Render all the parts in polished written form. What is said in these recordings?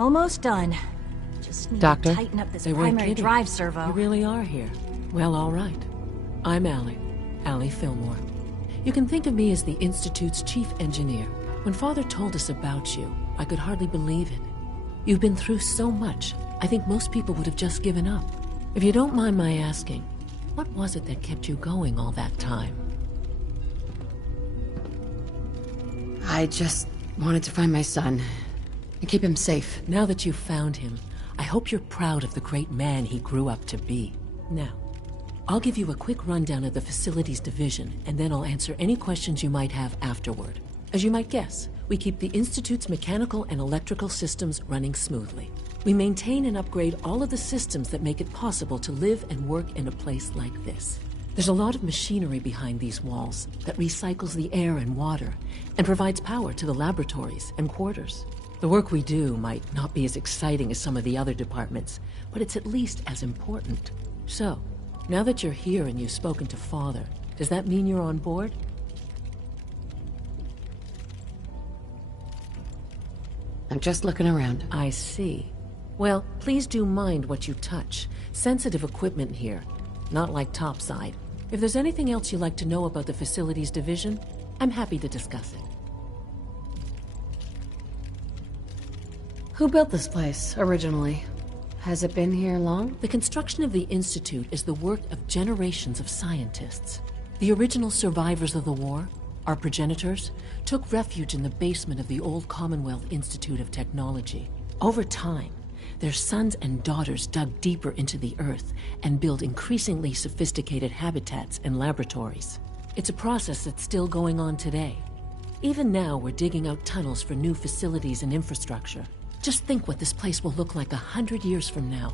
Almost done. Just need Doctor? to tighten up this They weren't primary kidding. drive servo. You really are here. Well, all right. I'm Allie Fillmore. You can think of me as the Institute's chief engineer. When Father told us about you, I could hardly believe it. You've been through so much, I think most people would have just given up. If you don't mind my asking, what was it that kept you going all that time? I just wanted to find my son and keep him safe. Now that you've found him, I hope you're proud of the great man he grew up to be. Now, I'll give you a quick rundown of the facilities division, and then I'll answer any questions you might have afterward. As you might guess, we keep the Institute's mechanical and electrical systems running smoothly. We maintain and upgrade all of the systems that make it possible to live and work in a place like this. There's a lot of machinery behind these walls that recycles the air and water and provides power to the laboratories and quarters. The work we do might not be as exciting as some of the other departments, but it's at least as important. So, now that you're here and you've spoken to Father, does that mean you're on board? I'm just looking around. I see. Well, please do mind what you touch. Sensitive equipment here, not like topside. If there's anything else you'd like to know about the facilities division, I'm happy to discuss it. Who built this place, originally? Has it been here long? The construction of the Institute is the work of generations of scientists. The original survivors of the war, our progenitors, took refuge in the basement of the old Commonwealth Institute of Technology. Over time, their sons and daughters dug deeper into the earth and built increasingly sophisticated habitats and laboratories. It's a process that's still going on today. Even now, we're digging out tunnels for new facilities and infrastructure. Just think what this place will look like 100 years from now.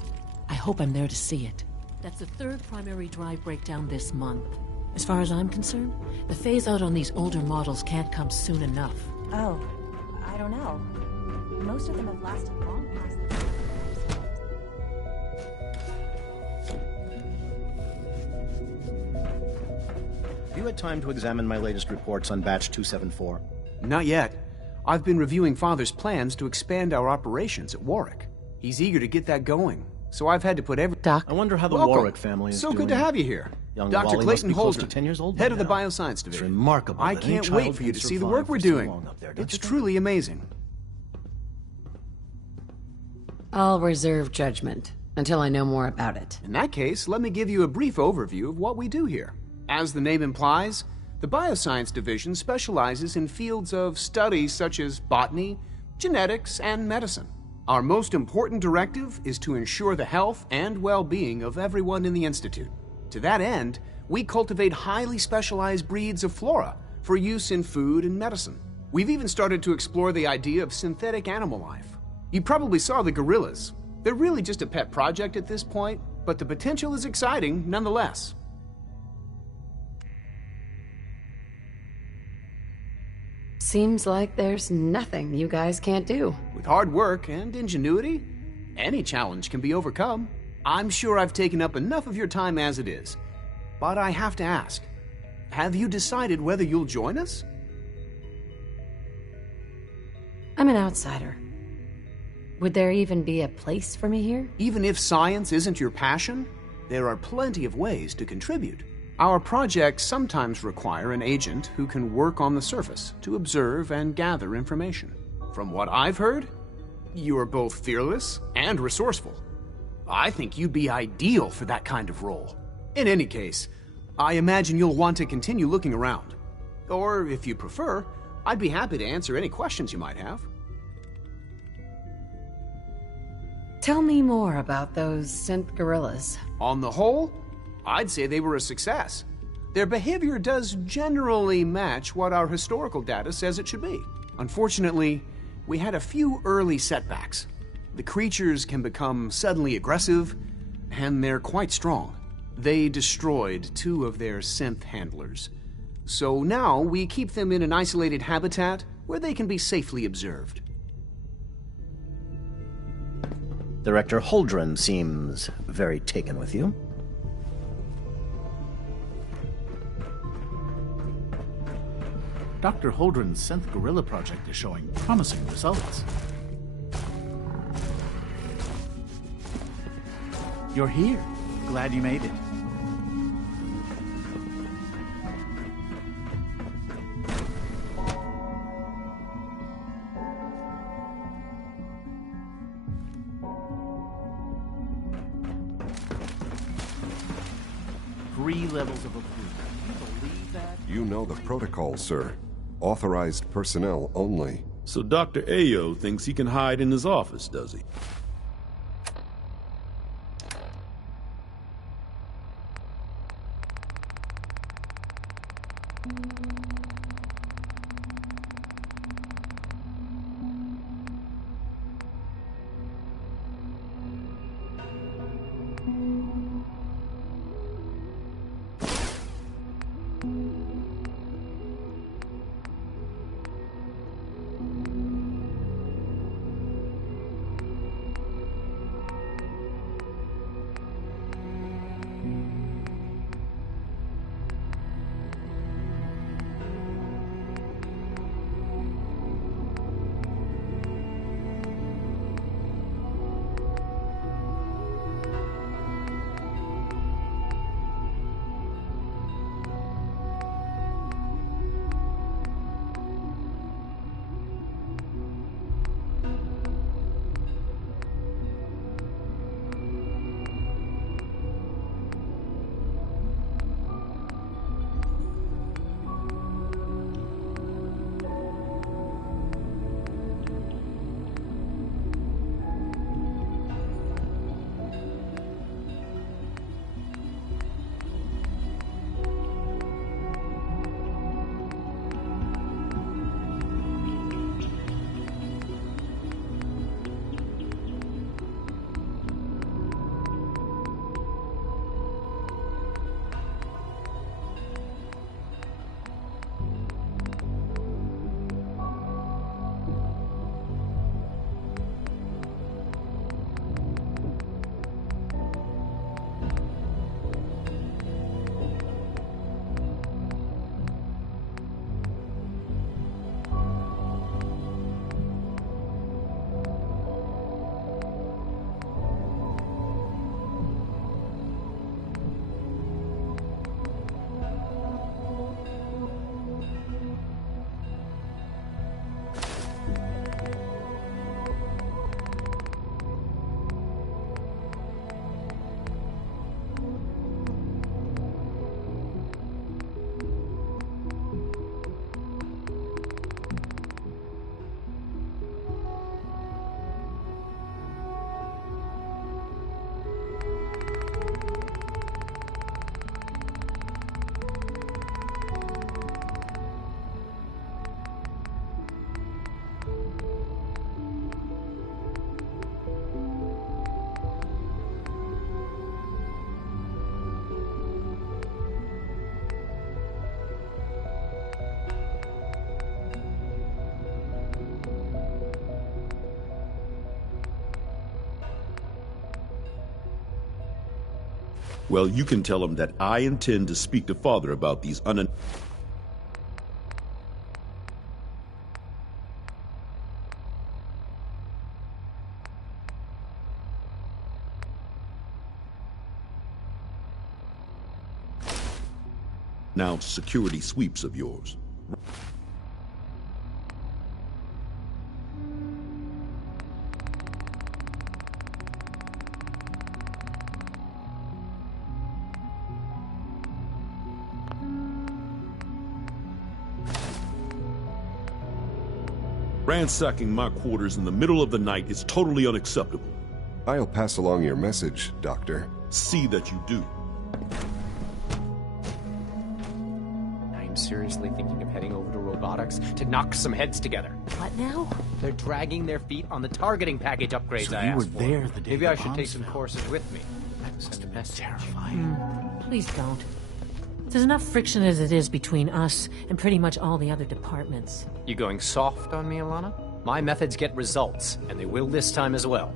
I hope I'm there to see it. That's the third primary drive breakdown this month. As far as I'm concerned, the phase-out on these older models can't come soon enough. Oh, I don't know. Most of them have lasted long past the... Have you had time to examine my latest reports on Batch 274? Not yet. I've been reviewing Father's plans to expand our operations at Warwick. He's eager to get that going, so I've had to put every... Doc? I wonder how the Welcome. Warwick family is So doing. good to have you here. Young Dr. Wally must Clayton be close to Holdren, 10 years old head of the by now. Bioscience It's Division. remarkable I that any can't child wait for you can to see the survive work we're for so doing. long up there, don't It's you think? truly amazing. I'll reserve judgment until I know more about it. In that case, let me give you a brief overview of what we do here. As the name implies, the Bioscience Division specializes in fields of study such as botany, genetics, and medicine. Our most important directive is to ensure the health and well-being of everyone in the Institute. To that end, we cultivate highly specialized breeds of flora for use in food and medicine. We've even started to explore the idea of synthetic animal life. You probably saw the gorillas. They're really just a pet project at this point, but the potential is exciting nonetheless. Seems like there's nothing you guys can't do. With hard work and ingenuity, any challenge can be overcome. I'm sure I've taken up enough of your time as it is, but I have to ask, have you decided whether you'll join us? I'm an outsider. Would there even be a place for me here? Even if science isn't your passion, there are plenty of ways to contribute. Our projects sometimes require an agent who can work on the surface to observe and gather information. From what I've heard, you are both fearless and resourceful. I think you'd be ideal for that kind of role. In any case, I imagine you'll want to continue looking around. Or, if you prefer, I'd be happy to answer any questions you might have. Tell me more about those synth gorillas. On the whole, I'd say they were a success. Their behavior does generally match what our historical data says it should be. Unfortunately, we had a few early setbacks. The creatures can become suddenly aggressive, and they're quite strong. They destroyed 2 of their synth handlers. So now we keep them in an isolated habitat where they can be safely observed. Director Holdren seems very taken with you. Dr. Holdren's synth gorilla project is showing promising results. You're here. Glad you made it. Three levels of approval. Can you believe that? You know the protocol, sir. Authorized personnel only. So Dr. Ayo thinks he can hide in his office, does he? Well, you can tell him that I intend to speak to Father about these unannounced security sweeps of yours. Ransacking my quarters in the middle of the night is totally unacceptable. I'll pass along your message, Doctor. See that you do. I'm seriously thinking of heading over to robotics to knock some heads together. What now? They're dragging their feet on the targeting package upgrades So I you asked were for. there the day Maybe the I should take bombs some fell. courses with me. Send a message. Terrifying. Please don't. There's enough friction as it is between us and pretty much all the other departments. You going soft on me, Alana? My methods get results, and they will this time as well.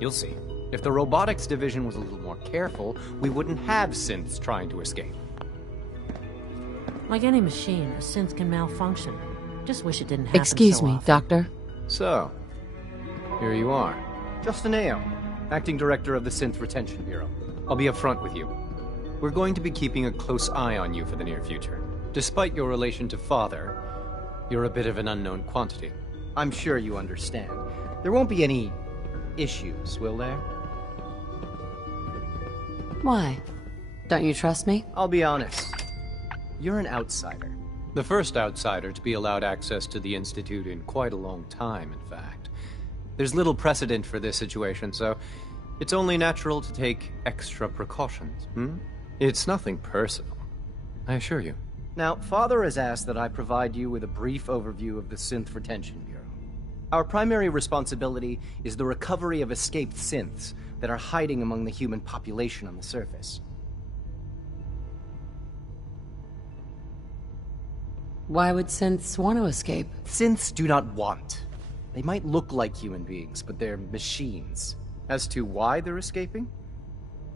You'll see. If the robotics division was a little more careful, we wouldn't have synths trying to escape. Like any machine, a synth can malfunction. Just wish it didn't happen Excuse so me, often. Doctor. So, here you are. Just an ale. Acting Director of the Synth Retention Bureau. I'll be upfront with you. We're going to be keeping a close eye on you for the near future. Despite your relation to Father, you're a bit of an unknown quantity. I'm sure you understand. There won't be any issues, will there? Why? Don't you trust me? I'll be honest. You're an outsider. The first outsider to be allowed access to the Institute in quite a long time, in fact. There's little precedent for this situation, so it's only natural to take extra precautions, It's nothing personal, I assure you. Now, Father has asked that I provide you with a brief overview of the Synth Retention Bureau. Our primary responsibility is the recovery of escaped synths that are hiding among the human population on the surface. Why would synths want to escape? Synths do not want. They might look like human beings, but they're machines. As to why they're escaping?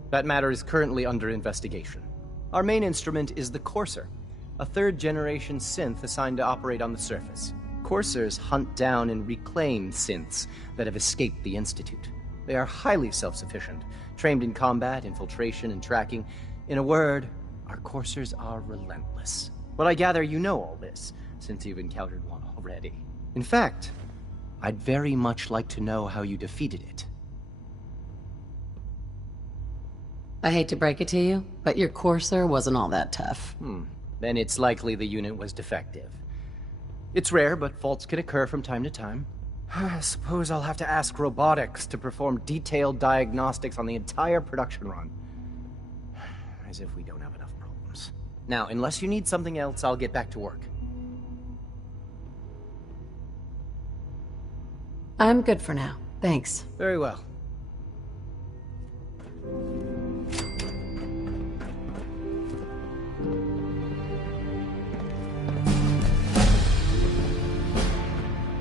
That matter is currently under investigation. Our main instrument is the Courser, a third-generation synth assigned to operate on the surface. Coursers hunt down and reclaim synths that have escaped the Institute. They are highly self-sufficient, trained in combat, infiltration, and tracking. In a word, our Coursers are relentless. But I gather you know all this, since you've encountered one already. In fact, I'd very much like to know how you defeated it. I hate to break it to you, but your Courser wasn't all that tough. Then it's likely the unit was defective. It's rare, but faults can occur from time to time. I suppose I'll have to ask robotics to perform detailed diagnostics on the entire production run. As if we don't have enough problems. Now, unless you need something else, I'll get back to work. I'm good for now. Thanks. Very well.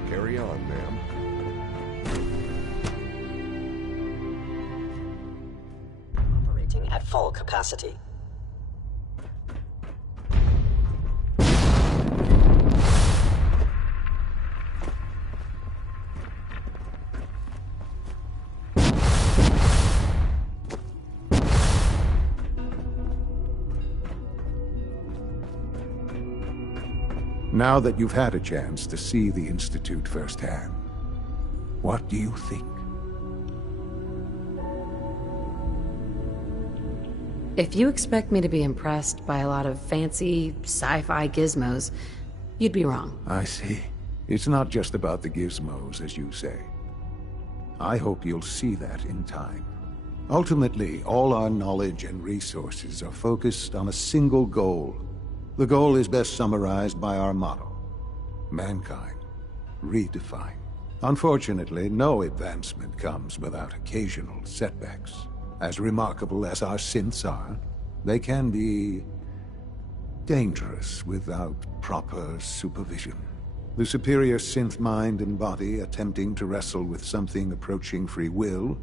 Carry on, ma'am. Operating at full capacity. Now that you've had a chance to see the Institute firsthand, what do you think? If you expect me to be impressed by a lot of fancy sci-fi gizmos, you'd be wrong. I see. It's not just about the gizmos, as you say. I hope you'll see that in time. Ultimately, all our knowledge and resources are focused on a single goal. The goal is best summarized by our motto: mankind, redefined. Unfortunately, no advancement comes without occasional setbacks. As remarkable as our synths are, they can be dangerous without proper supervision. The superior synth mind and body attempting to wrestle with something approaching free will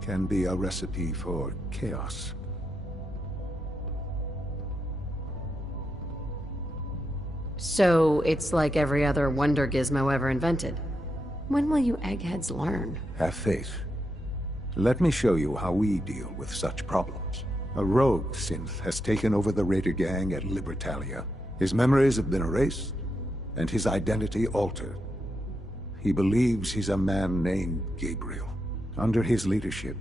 can be a recipe for chaos. So it's like every other wonder gizmo ever invented. When will you eggheads learn? Have faith. Let me show you how we deal with such problems. A rogue synth has taken over the Raider gang at Libertalia. His memories have been erased, and his identity altered. He believes he's a man named Gabriel. Under his leadership,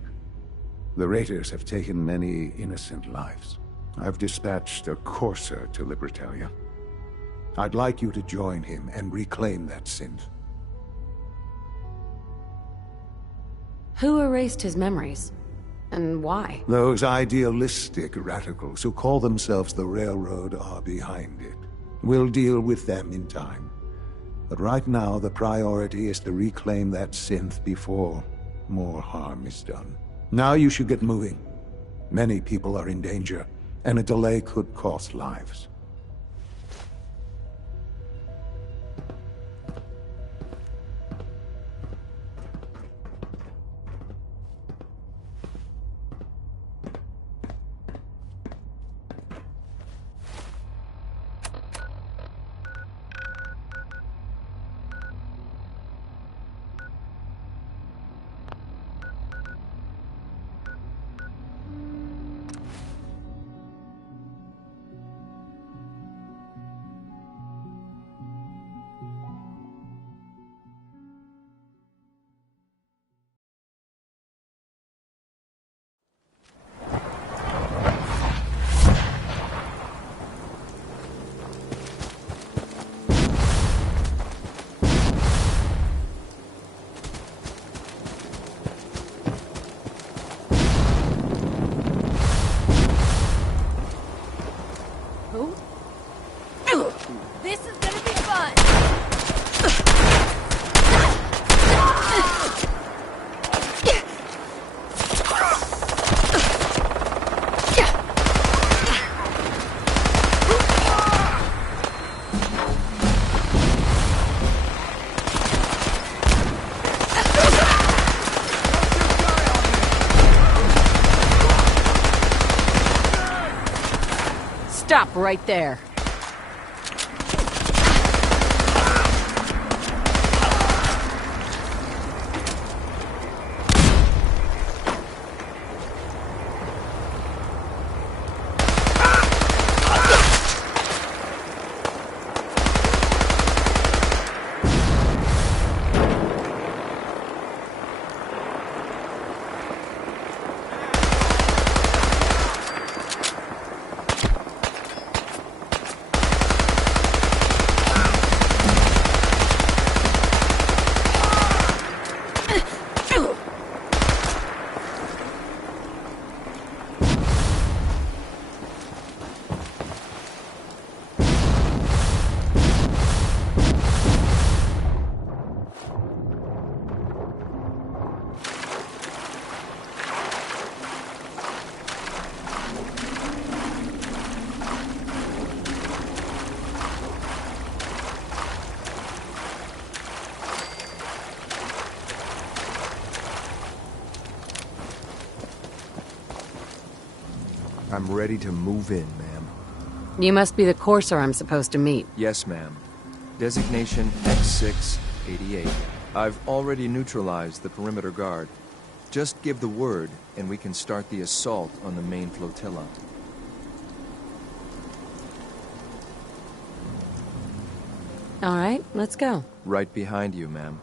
the Raiders have taken many innocent lives. I've dispatched a Courser to Libertalia. I'd like you to join him and reclaim that synth. Who erased his memories? And why? Those idealistic radicals who call themselves the Railroad are behind it. We'll deal with them in time. But right now, the priority is to reclaim that synth before more harm is done. Now you should get moving. Many people are in danger, and a delay could cost lives. Stop right there. I'm ready to move in, ma'am. You must be the courser I'm supposed to meet. Yes, ma'am. Designation X688. I've already neutralized the perimeter guard. Just give the word, and we can start the assault on the main flotilla. All right, let's go. Right behind you, ma'am.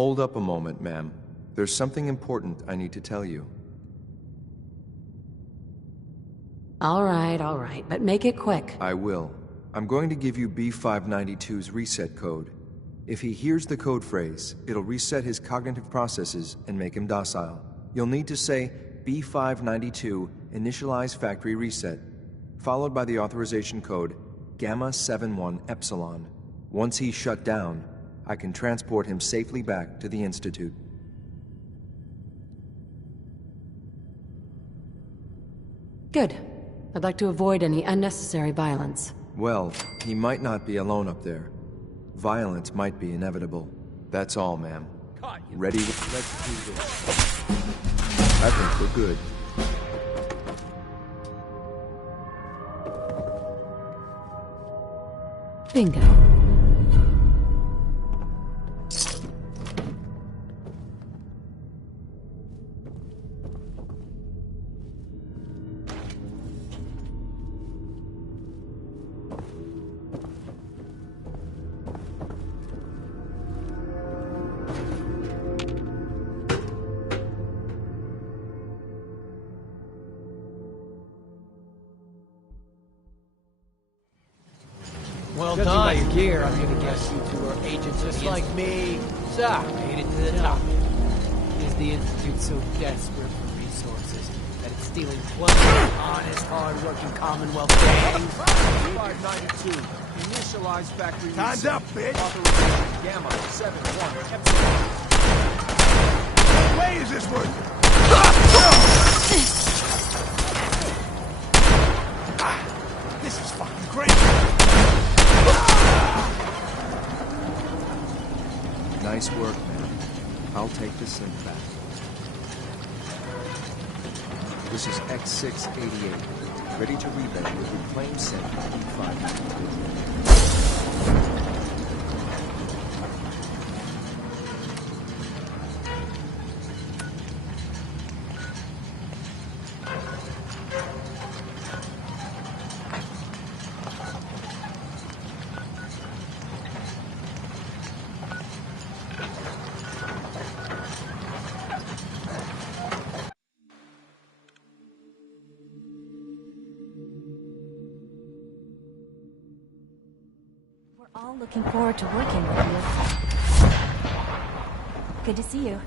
Hold up a moment, ma'am. There's something important I need to tell you. All right, but make it quick. I will. I'm going to give you B592's reset code. If he hears the code phrase, it'll reset his cognitive processes and make him docile. You'll need to say B592 initialize factory reset, followed by the authorization code Gamma 71 Epsilon. Once he's shut down, I can transport him safely back to the Institute. Good. I'd like to avoid any unnecessary violence. Well, he might not be alone up there. Violence might be inevitable. That's all, ma'am. Ready? Let's do this. I think we're good. Bingo. Well done. By your gear, I'm gonna guess you two are agents just like me. So, made it to the top. Is the Institute so desperate for resources that it's stealing plenty of honest, hard-working Commonwealth gangs? 592. Initialize factory. Time's up, bitch! Authorization Gamma 71 Epsilon. What way is this working? This is fucking crazy! Nice work, man. I'll take the synth back. This is X688. Ready to rebed with reclaimed synth E5. All looking forward to working with you. Good to see you.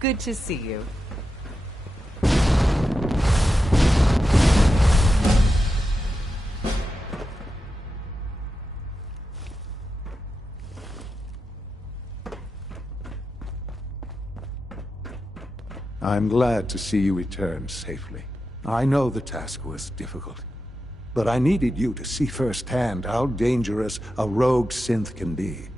Good to see you. I'm glad to see you return safely. I know the task was difficult, but I needed you to see firsthand how dangerous a rogue synth can be.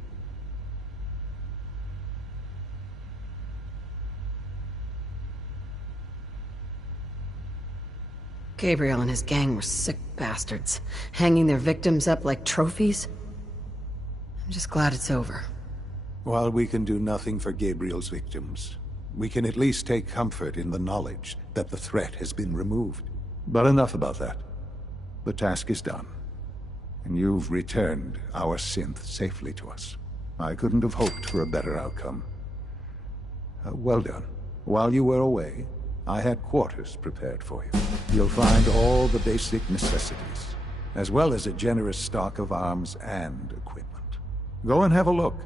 Gabriel and his gang were sick bastards, hanging their victims up like trophies. I'm just glad it's over. While we can do nothing for Gabriel's victims, we can at least take comfort in the knowledge that the threat has been removed. But enough about that. The task is done, and you've returned our synth safely to us. I couldn't have hoped for a better outcome. Well done. While you were away, I had quarters prepared for you. You'll find all the basic necessities, as well as a generous stock of arms and equipment. Go and have a look.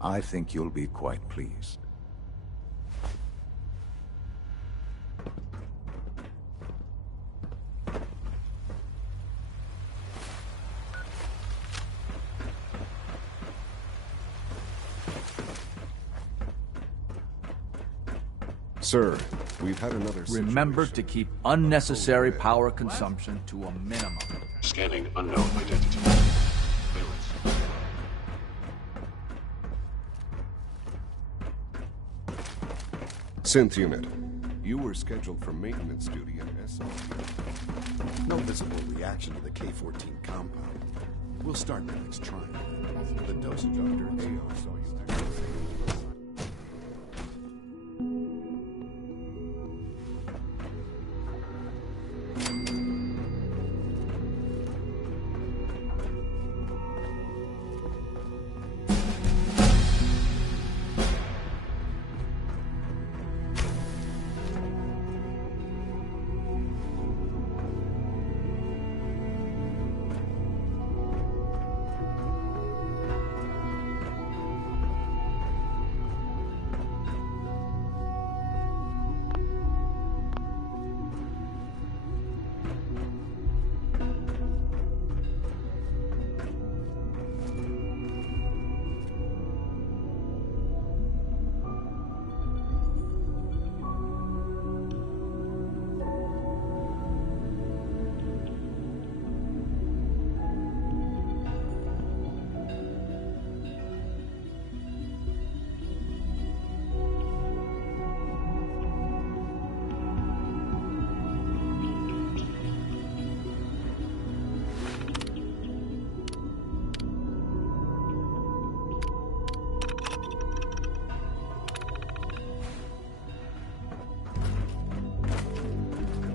I think you'll be quite pleased. Sir, we've had another Remember to keep unnecessary power consumption to a minimum. Scanning unknown identity. Clearance. Synth unit. You were scheduled for maintenance duty in SO. No visible reaction to the K-14 compound. We'll start the next trial. The dosage after AO saw you activate.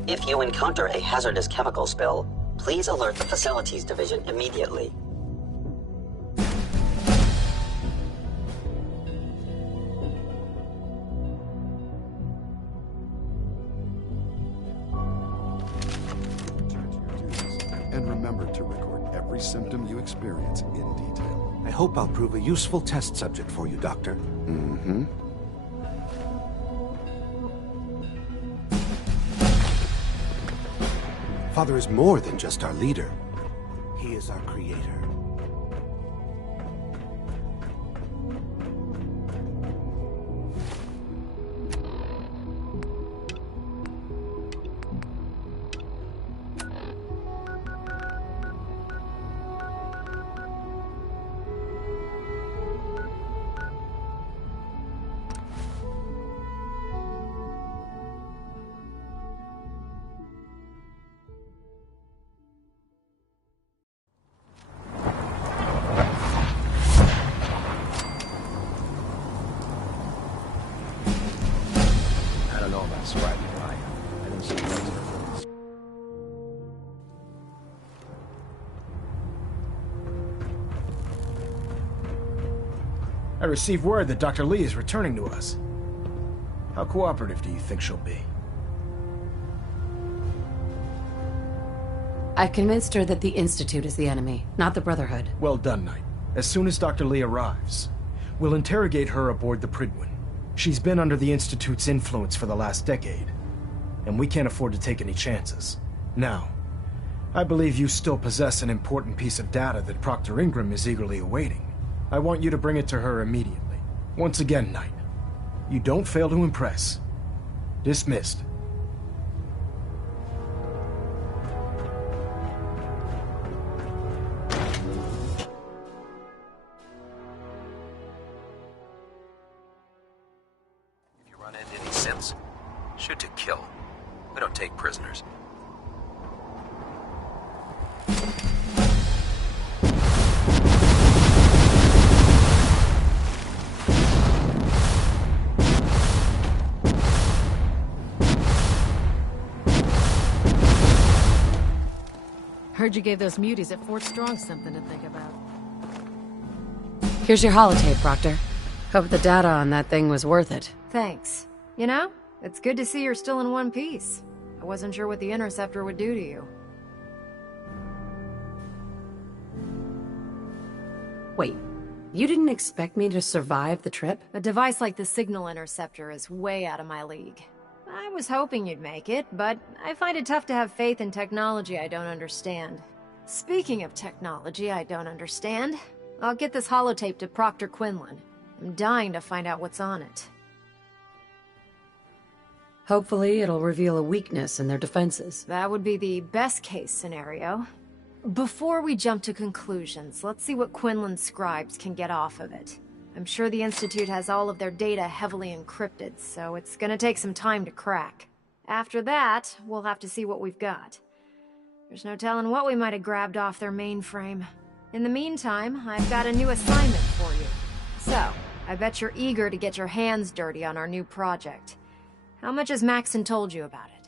If you encounter a hazardous chemical spill, please alert the Facilities Division immediately. And remember to record every symptom you experience in detail. I hope I'll prove a useful test subject for you, Doctor. Mm-hmm. Father is more than just our leader. He is our creator. I don't know about scribing fire. I don't see what's. I received word that Dr. Lee is returning to us. How cooperative do you think she'll be? I've convinced her that the Institute is the enemy, not the Brotherhood. Well done, Knight. As soon as Dr. Lee arrives, we'll interrogate her aboard the Prydwen. She's been under the Institute's influence for the last decade, and we can't afford to take any chances. Now, I believe you still possess an important piece of data that Proctor Ingram is eagerly awaiting. I want you to bring it to her immediately. Once again, Knight, you don't fail to impress. Dismissed. If you run into any synths, shoot to kill. We don't take prisoners. Heard you gave those muties at Fort Strong something to think about. Here's your holotape, Proctor. Hope the data on that thing was worth it. Thanks. You know, it's good to see you're still in one piece. I wasn't sure what the Interceptor would do to you. Wait, you didn't expect me to survive the trip? A device like the Signal Interceptor is way out of my league. I was hoping you'd make it, but I find it tough to have faith in technology I don't understand. Speaking of technology I don't understand, I'll get this holotape to Proctor Quinlan. I'm dying to find out what's on it. Hopefully it'll reveal a weakness in their defenses. That would be the best-case scenario. Before we jump to conclusions, let's see what Quinlan's scribes can get off of it. I'm sure the Institute has all of their data heavily encrypted, so it's gonna take some time to crack. After that, we'll have to see what we've got. There's no telling what we might have grabbed off their mainframe. In the meantime, I've got a new assignment for you. So, I bet you're eager to get your hands dirty on our new project. How much has Maxon told you about it?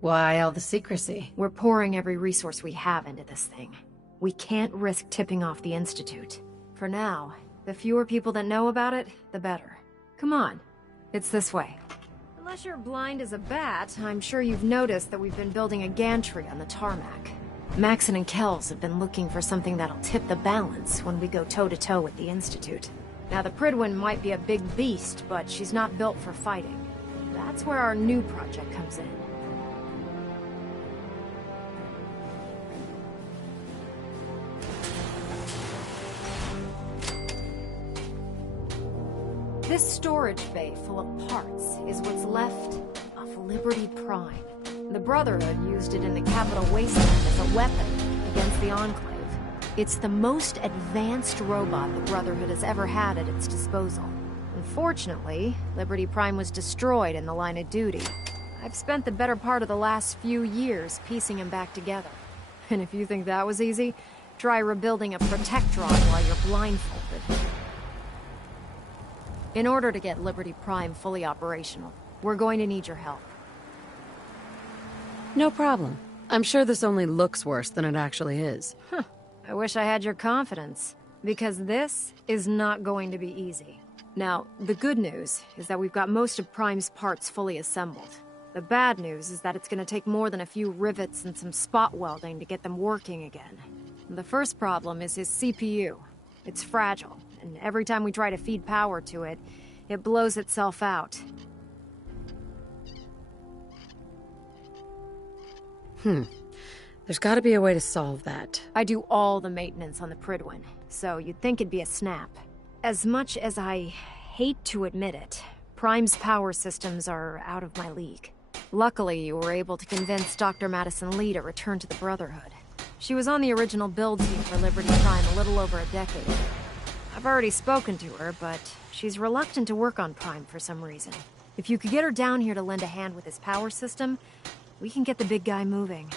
Why all the secrecy? We're pouring every resource we have into this thing. We can't risk tipping off the Institute. For now, the fewer people that know about it, the better. Come on, it's this way. Unless you're blind as a bat, I'm sure you've noticed that we've been building a gantry on the tarmac. Maxon and Kells have been looking for something that'll tip the balance when we go toe-to-toe with the Institute. Now, the Prydwen might be a big beast, but she's not built for fighting. That's where our new project comes in. This storage bay full of parts is what's left of Liberty Prime. The Brotherhood used it in the Capital Wasteland as a weapon against the Enclave. It's the most advanced robot the Brotherhood has ever had at its disposal. Unfortunately, Liberty Prime was destroyed in the line of duty. I've spent the better part of the last few years piecing him back together. And if you think that was easy, try rebuilding a Protectron while you're blindfolded. In order to get Liberty Prime fully operational, we're going to need your help. No problem. I'm sure this only looks worse than it actually is. I wish I had your confidence, because this is not going to be easy. Now, the good news is that we've got most of Prime's parts fully assembled. The bad news is that it's going to take more than a few rivets and some spot welding to get them working again. The first problem is his CPU. It's fragile, and every time we try to feed power to it, it blows itself out. There's gotta be a way to solve that. I do all the maintenance on the Prydwen, so you'd think it'd be a snap. As much as I hate to admit it, Prime's power systems are out of my league. Luckily, you were able to convince Dr. Madison Lee to return to the Brotherhood. She was on the original build team for Liberty Prime a little over a decade. I've already spoken to her, but she's reluctant to work on Prime for some reason. If you could get her down here to lend a hand with his power system, we can get the big guy moving.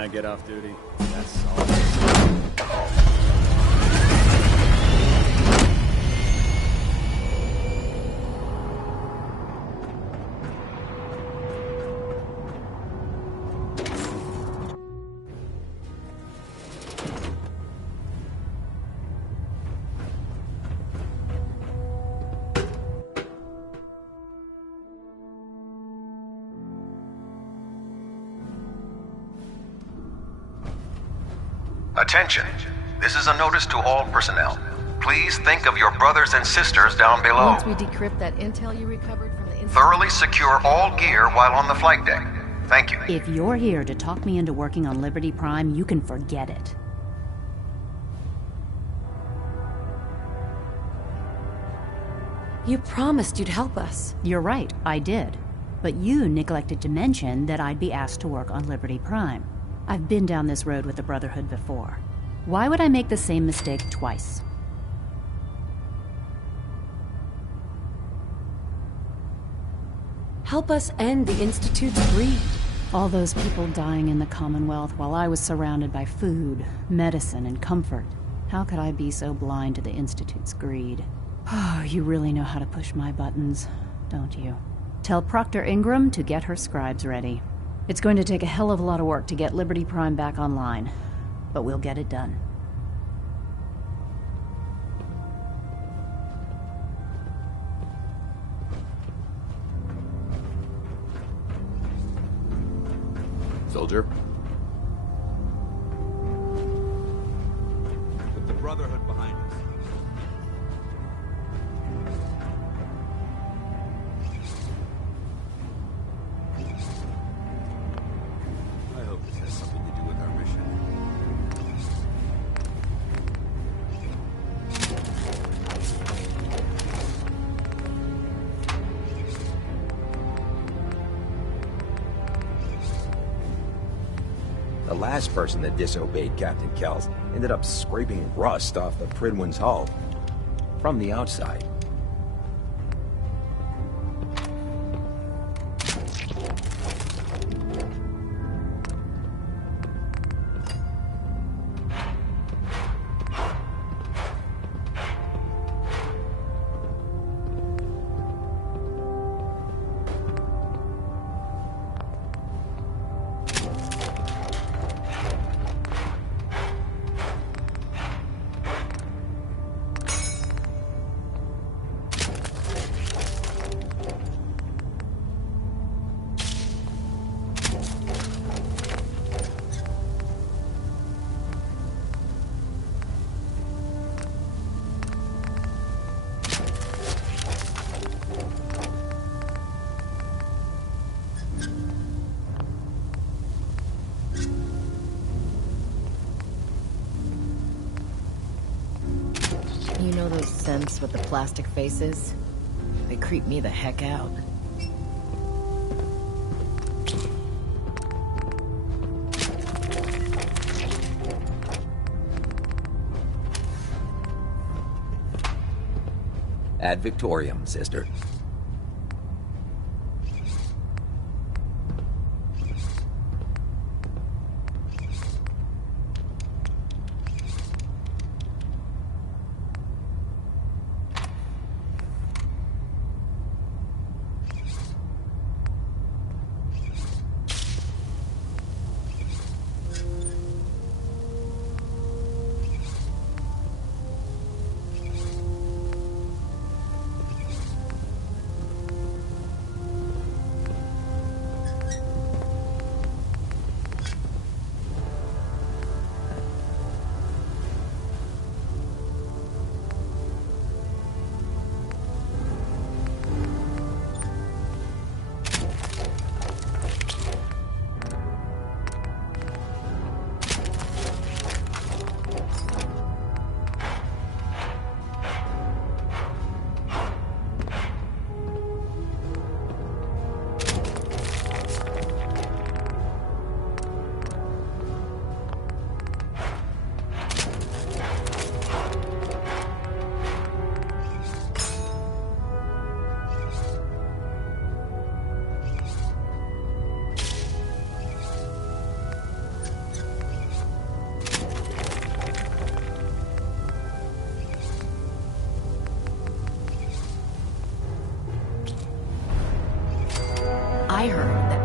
I get off duty. That's all. Attention. This is a notice to all personnel. Please think of your brothers and sisters down below. Once we decrypt that intel you recovered from the Institute... Thoroughly secure all gear while on the flight deck. Thank you. If you're here to talk me into working on Liberty Prime, you can forget it. You promised you'd help us. You're right, I did. But you neglected to mention that I'd be asked to work on Liberty Prime. I've been down this road with the Brotherhood before. Why would I make the same mistake twice? Help us end the Institute's greed. All those people dying in the Commonwealth while I was surrounded by food, medicine, and comfort. How could I be so blind to the Institute's greed? Oh, you really know how to push my buttons, don't you? Tell Proctor Ingram to get her scribes ready. It's going to take a hell of a lot of work to get Liberty Prime back online, but we'll get it done. Soldier? Put the Brotherhood behind us. I hope this has something to do with our mission. The last person that disobeyed Captain Kells ended up scraping rust off the Pridwin's hull. From the outside. You know those synths with the plastic faces? They creep me the heck out. Ad Victoriam, sister.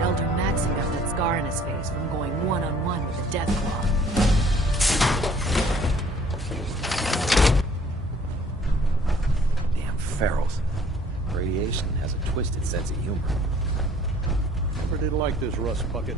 Elder Maxim got that scar in his face from going one-on-one with the Deathclaw. Damn ferals. Radiation has a twisted sense of humor. Never did like this rust bucket.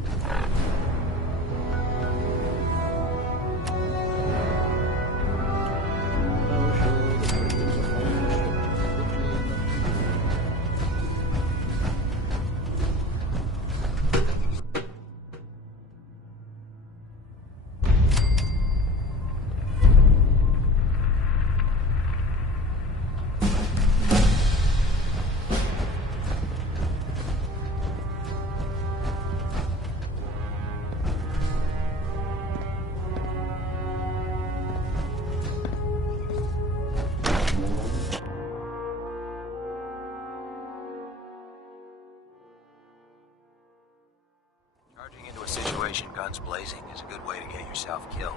Charging into a situation guns blazing is a good way to get yourself killed.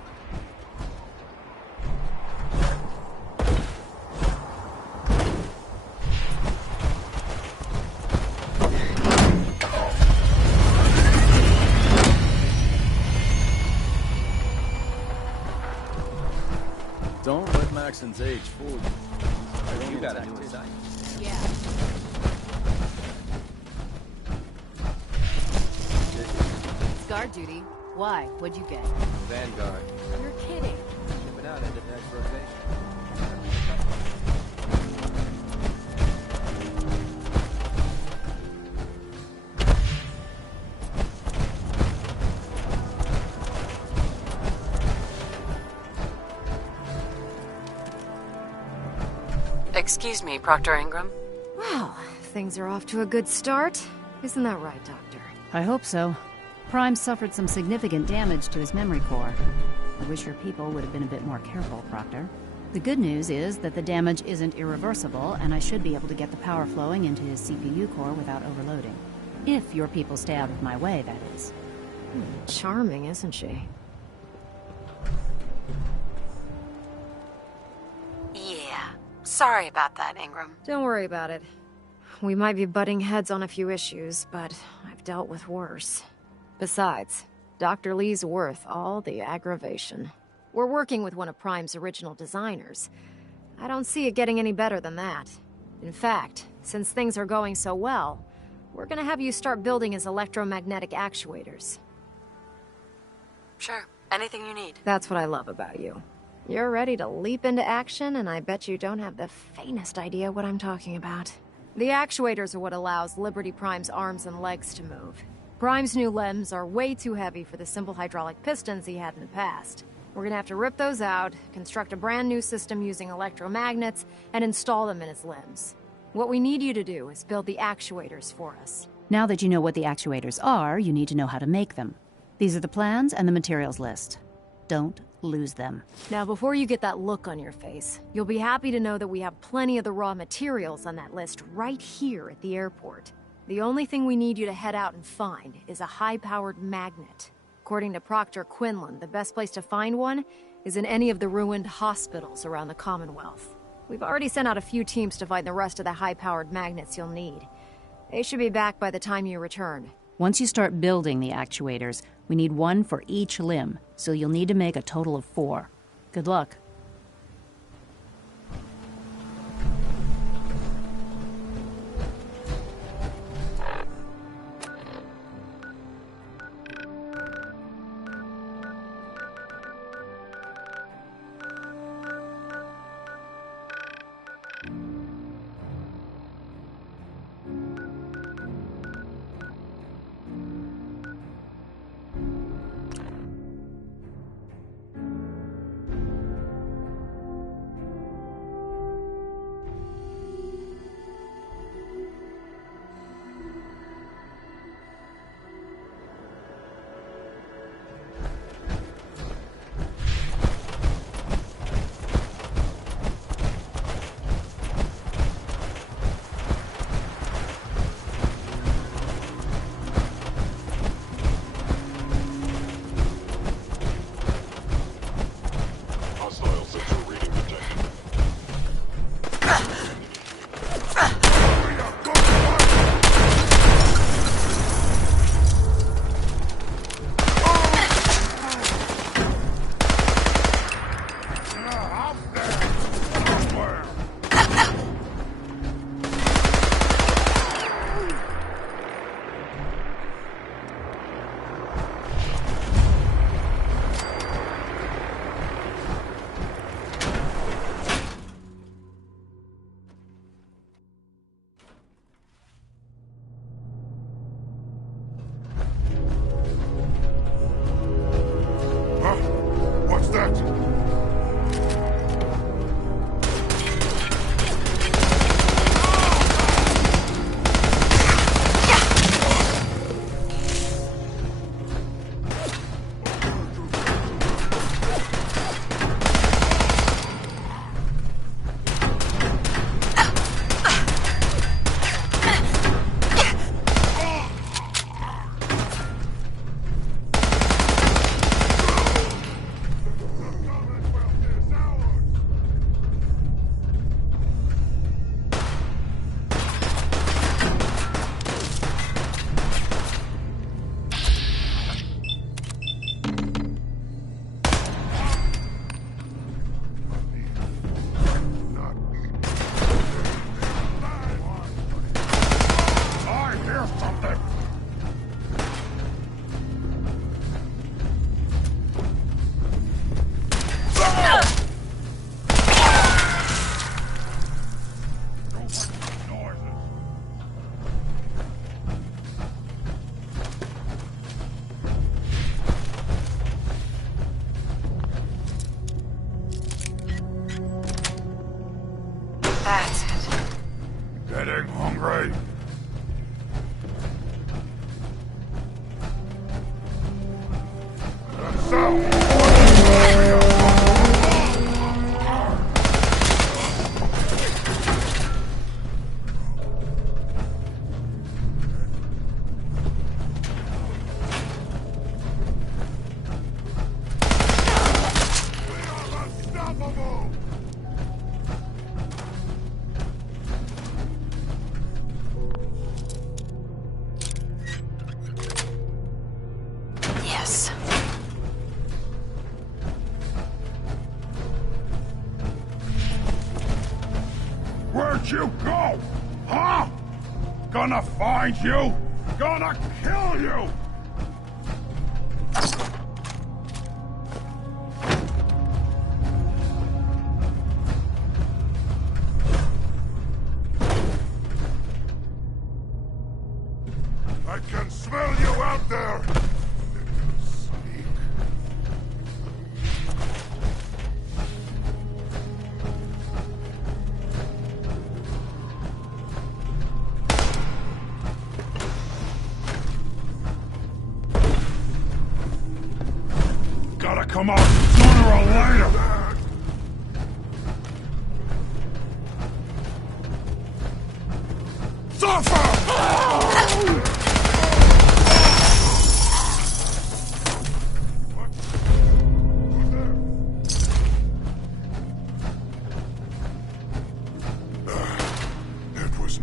Don't let Maxon's age fool you. You gotta do it, Yeah. It's guard duty. Why? What'd you get? Vanguard. You're kidding. Shipping out into the next rotation. Excuse me, Proctor Ingram. Well, things are off to a good start. Isn't that right, Doctor? I hope so. Prime suffered some significant damage to his memory core. I wish your people would have been a bit more careful, Proctor. The good news is that the damage isn't irreversible, and I should be able to get the power flowing into his CPU core without overloading. If your people stay out of my way, that is. Charming, isn't she? Yeah. Sorry about that, Ingram. Don't worry about it. We might be butting heads on a few issues, but I've dealt with worse. Besides, Dr. Lee's worth all the aggravation. We're working with one of Prime's original designers. I don't see it getting any better than that. In fact, since things are going so well, we're gonna have you start building his electromagnetic actuators. Sure. Anything you need. That's what I love about you. You're ready to leap into action, and I bet you don't have the faintest idea what I'm talking about. The actuators are what allows Liberty Prime's arms and legs to move. Prime's new limbs are way too heavy for the simple hydraulic pistons he had in the past. We're gonna have to rip those out, construct a brand new system using electromagnets, and install them in his limbs. What we need you to do is build the actuators for us. Now that you know what the actuators are, you need to know how to make them. These are the plans and the materials list. Don't lose them. Now, before you get that look on your face, you'll be happy to know that we have plenty of the raw materials on that list right here at the airport. The only thing we need you to head out and find is a high-powered magnet. According to Proctor Quinlan, the best place to find one is in any of the ruined hospitals around the Commonwealth. We've already sent out a few teams to find the rest of the high-powered magnets you'll need. They should be back by the time you return. Once you start building the actuators, we need one for each limb, so you'll need to make a total of 4. Good luck. That's it. Getting hungry? Yes. Where'd you go? Huh? Gonna find you? Gonna kill you! I can smell you out there! Gotta come out sooner or later! Suffer! It was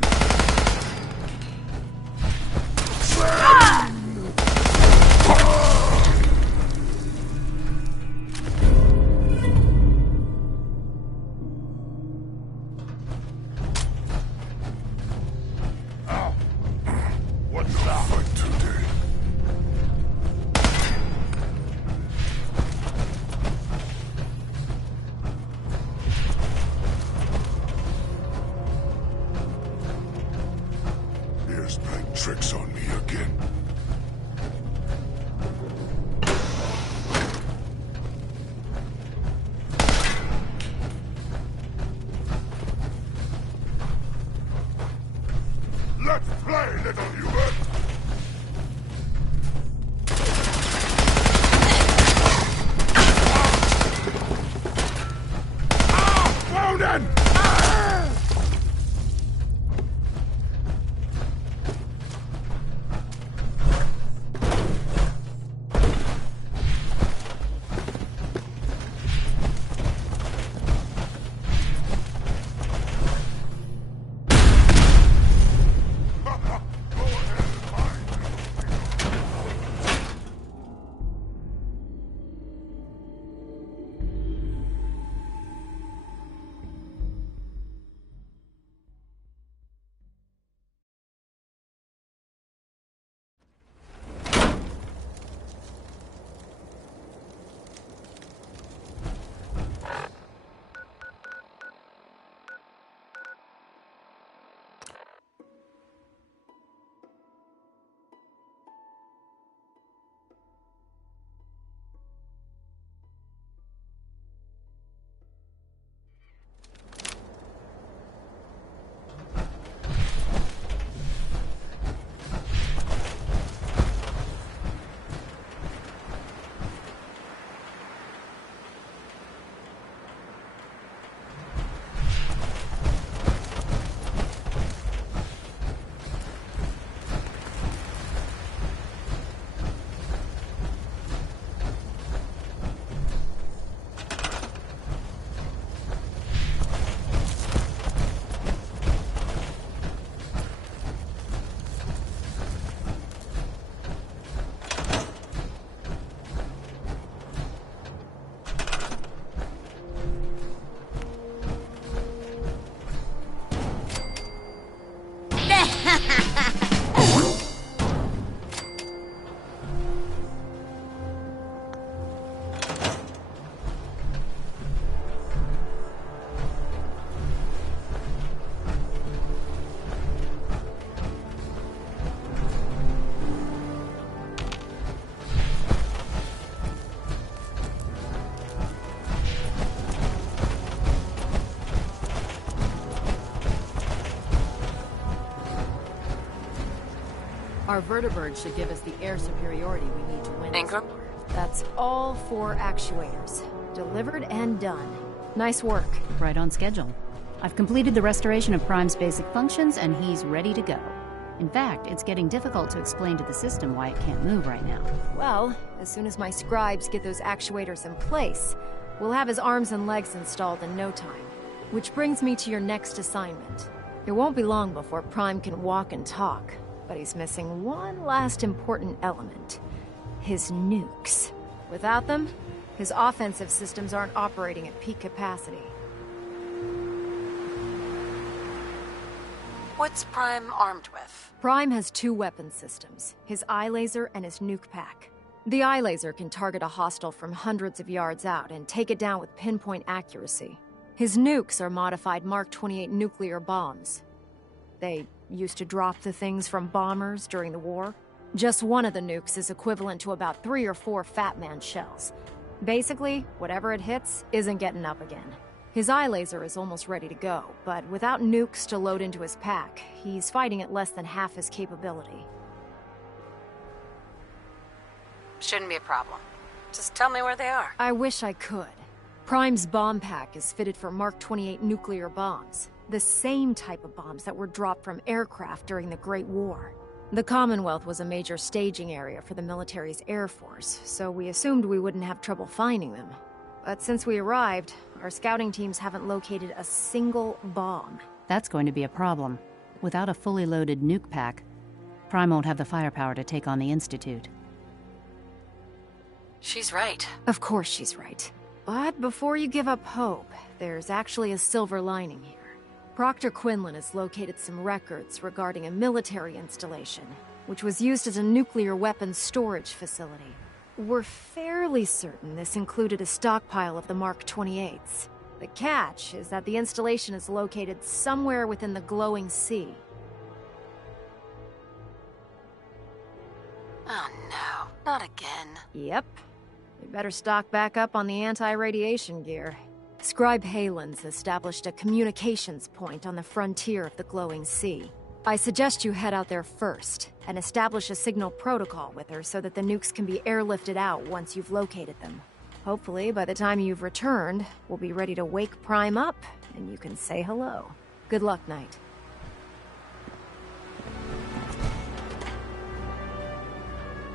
Our vertibird should give us the air superiority we need to win. Ingram? That's all 4 actuators. Delivered and done. Nice work. Right on schedule. I've completed the restoration of Prime's basic functions, and he's ready to go. In fact, it's getting difficult to explain to the system why it can't move right now. Well, as soon as my scribes get those actuators in place, we'll have his arms and legs installed in no time. Which brings me to your next assignment. It won't be long before Prime can walk and talk, but he's missing one last important element. His nukes. Without them, his offensive systems aren't operating at peak capacity. What's Prime armed with? Prime has 2 weapon systems, his eye laser and his nuke pack. The eye laser can target a hostile from hundreds of yards out and take it down with pinpoint accuracy. His nukes are modified Mark 28 nuclear bombs. They used to drop the things from bombers during the war. Just one of the nukes is equivalent to about 3 or 4 Fat Man shells. Basically, whatever it hits isn't getting up again. His eye laser is almost ready to go, but without nukes to load into his pack, he's fighting at less than half his capability. Shouldn't be a problem. Just tell me where they are. I wish I could. Prime's bomb pack is fitted for Mark 28 nuclear bombs, the same type of bombs that were dropped from aircraft during the Great War. The Commonwealth was a major staging area for the military's air force, so we assumed we wouldn't have trouble finding them. But since we arrived, our scouting teams haven't located a single bomb. That's going to be a problem. Without a fully loaded nuke pack, Prime won't have the firepower to take on the Institute. She's right. Of course she's right. But before you give up hope, there's actually a silver lining here. Proctor Quinlan has located some records regarding a military installation, which was used as a nuclear weapons storage facility. We're fairly certain this included a stockpile of the Mark 28s. The catch is that the installation is located somewhere within the glowing sea. Oh no, not again. Yep. We better stock back up on the anti-radiation gear. Scribe Halen's established a communications point on the frontier of the glowing sea. I suggest you head out there first, and establish a signal protocol with her so that the nukes can be airlifted out once you've located them. Hopefully, by the time you've returned, we'll be ready to wake Prime up, and you can say hello. Good luck, Knight.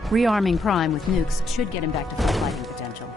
Rearming Prime with nukes should get him back to full fighting potential.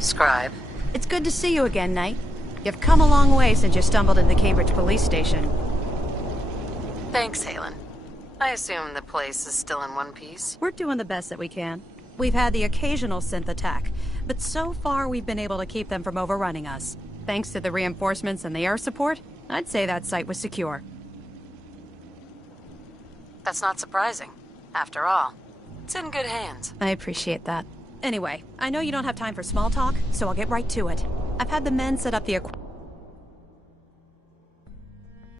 Scribe. It's good to see you again, Knight. You've come a long way since you stumbled into the Cambridge police station. Thanks, Halen. I assume the place is still in one piece. We're doing the best that we can. We've had the occasional synth attack, but so far we've been able to keep them from overrunning us. Thanks to the reinforcements and the air support, I'd say that site was secure. That's not surprising. After all, it's in good hands. I appreciate that. Anyway, I know you don't have time for small talk, so I'll get right to it. I've had the men set up the